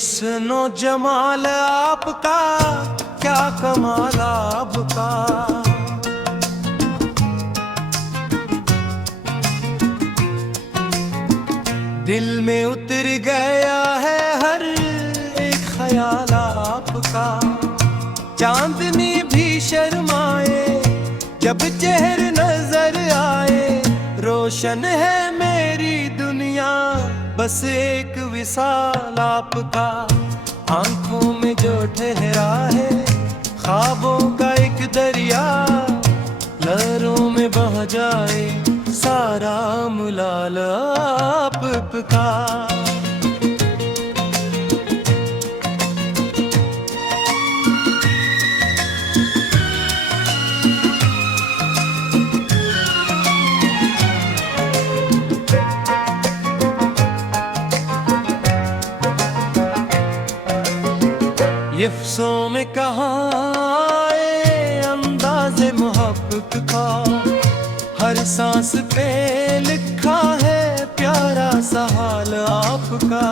हुस्नो जमाल आपका, क्या कमाल आपका। दिल में उतर गया है हर एक ख्याल आपका। चांदनी भी शर्माए जब चेहरे नजर आए। रोशन है मेरी दुनिया बस एक विशाल आपका। आंखों में जो ठहरा है ख्वाबों का एक दरिया। लहरों में बह जाए सारा मुलाल आपका। लफ्ज़ों में कहाँ आए अंदाज़े मोहब्बत का। हर सांस पे लिखा है प्यारा सा हाल आपका।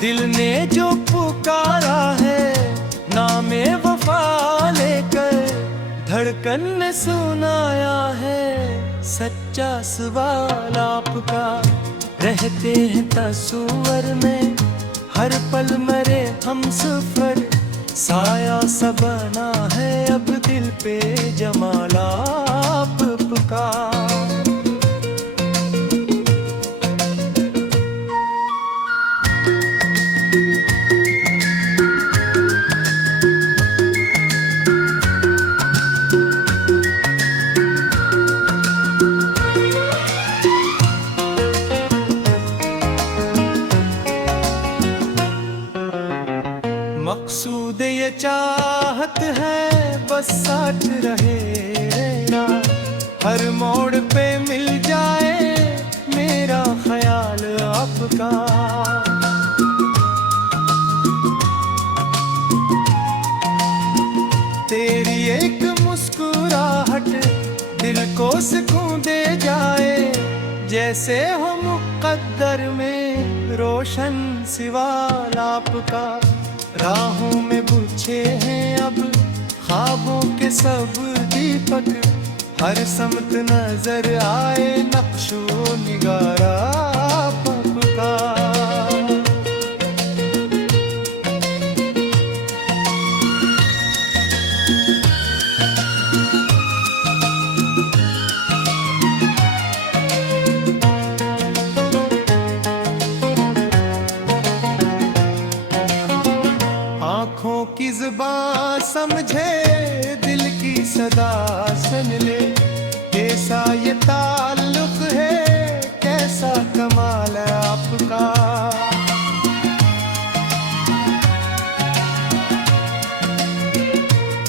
दिल ने जो पुकारा है नामे वफा लेकर। धड़कन ने सुनाया है सच्चा सवाल आपका। रहते हैं तस्वर में हर पल मरे हम सफर। साया सा बना है अब दिल पे जमाल आपका। मकसूद ये चाहत है बस साथ रहे ना। हर मोड़ पे मिल जाए मेरा ख्याल आपका। तेरी एक मुस्कुराहट दिल को सुकून दे जाए। जैसे हो मुक़द्दर में रोशन सिवाल आपका। राहों में बुझे हैं अब ख्वाबों के सब दीपक। हर समत नजर आए नक्शो निगारा आपका। आँखों की ज़ुबान समझे दिल की सदा सुन ले। कैसा ये ताल्लुक है कैसा कमाल है आपका।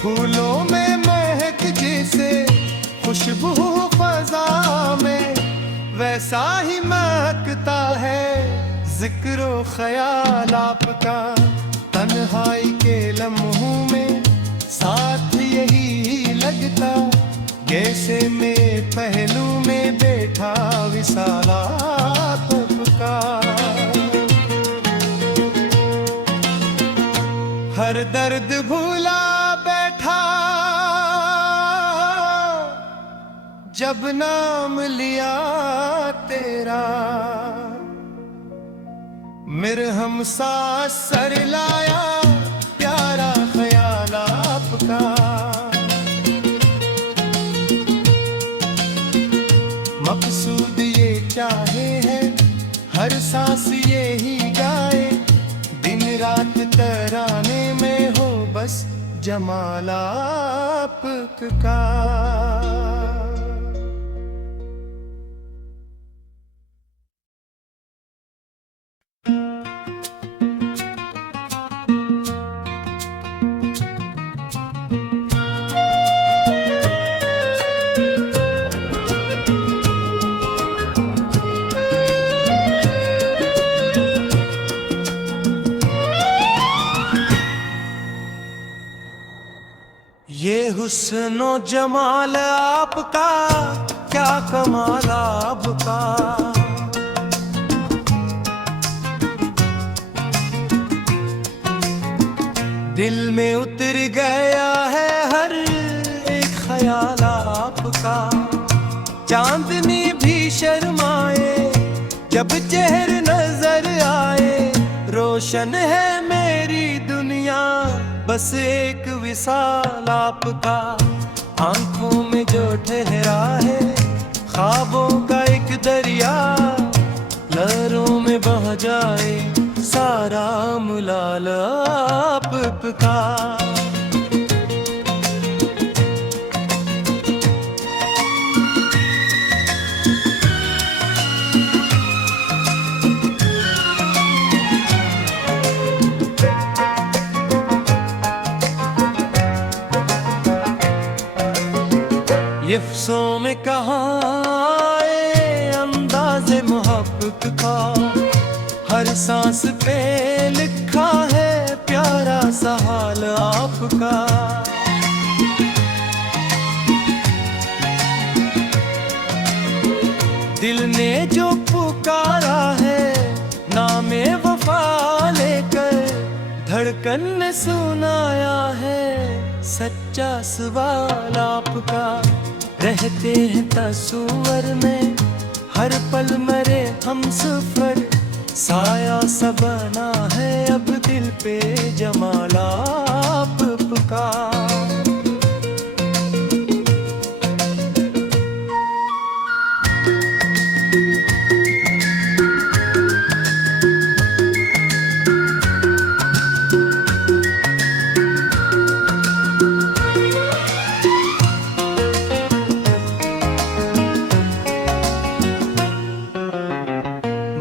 फूलों में महक जैसे खुशबू फ़ज़ा में। वैसा ही महकता है ज़िक्रो ख़याल आपका। तन्हाई के लम्हों में साथ यही लगता। जैसे मैं पहलू में बैठा विशाल आपका। हर दर्द भूला बैठा जब नाम लिया तेरा। मेरे हम सांस सर लाया प्यारा ख्याल आपका। मकसूद ये चाहे है हर सांस ये ही गाए। दिन रात तराने में हो बस जमाल आपका। ये हुस्नो जमाल आपका, क्या कमाल आपका। दिल में उतर गया है हर एक ख्याल आपका। चांदनी भी शर्माए जब चेहरे नजर आए। रोशन है मेरी दुनिया, बस एक विशाल आपका। आंखों में जो ठहरा है ख्वाबों का एक दरिया। लहरों में बह जाए सारा मुलाल आपका। लफ्ज़ों में कहाँ आए अंदाज़े मोहब्बत का। हर सांस पे लिखा है प्यारा सा हाल आपका। दिल ने जो पुकारा है नामे वफा लेकर, धड़कन ने सुनाया है सच्चा सवाल आपका। रहते हैं तस्वर में हर पल मरे हम सफर। साया सा बना है अब दिल पे जमाल आपका।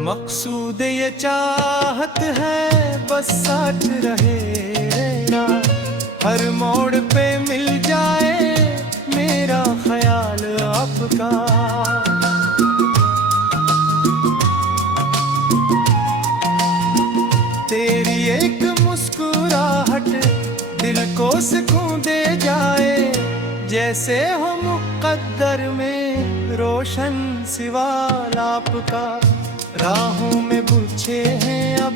मकसूद ये चाहत है बस साथ रहे ना। हर मोड़ पे मिल जाए मेरा ख्याल आपका। तेरी एक मुस्कुराहट दिल को सुकून दे जाए। जैसे हो मुक़द्दर में रोशन सिवाल आपका। राहों में बुझे हैं अब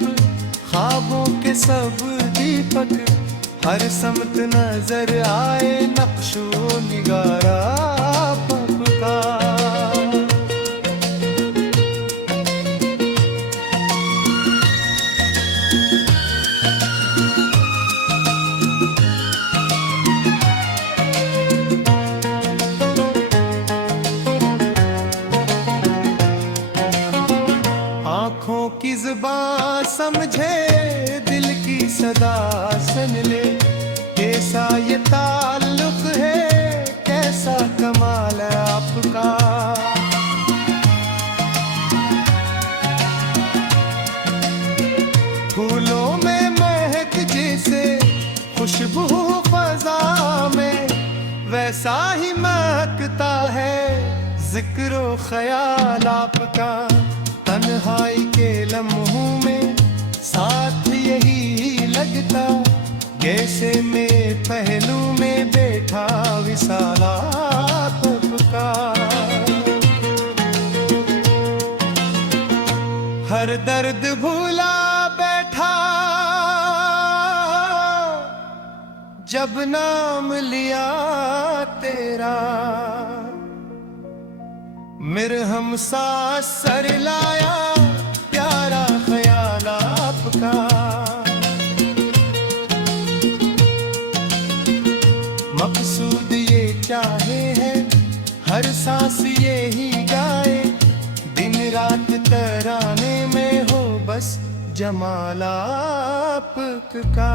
ख्वाबों के सब दीपक। हर समत नजर आए नक्शो निगारा आपका। आँखों की ज़ुबान समझे दिल की सदा सुन ले। कैसा ये ताल्लुक है कैसा कमाल है आपका। फूलों में महक जैसे खुशबू फ़ज़ा में, वैसा ही महकता है ज़िक्रो ख़याल आपका। तन्हाई के लम्हों में साथ यही लगता, जैसे मैं पहलू में बैठा विशाल आपका। हर दर्द भूला बैठा जब नाम लिया तेरा। मिरहम सा सर लाया प्यारा ख्याल आपका। मकसूद ये चाहे है हर सांस ये ही गाए। दिन रात तराने में हो बस जमाल आपका।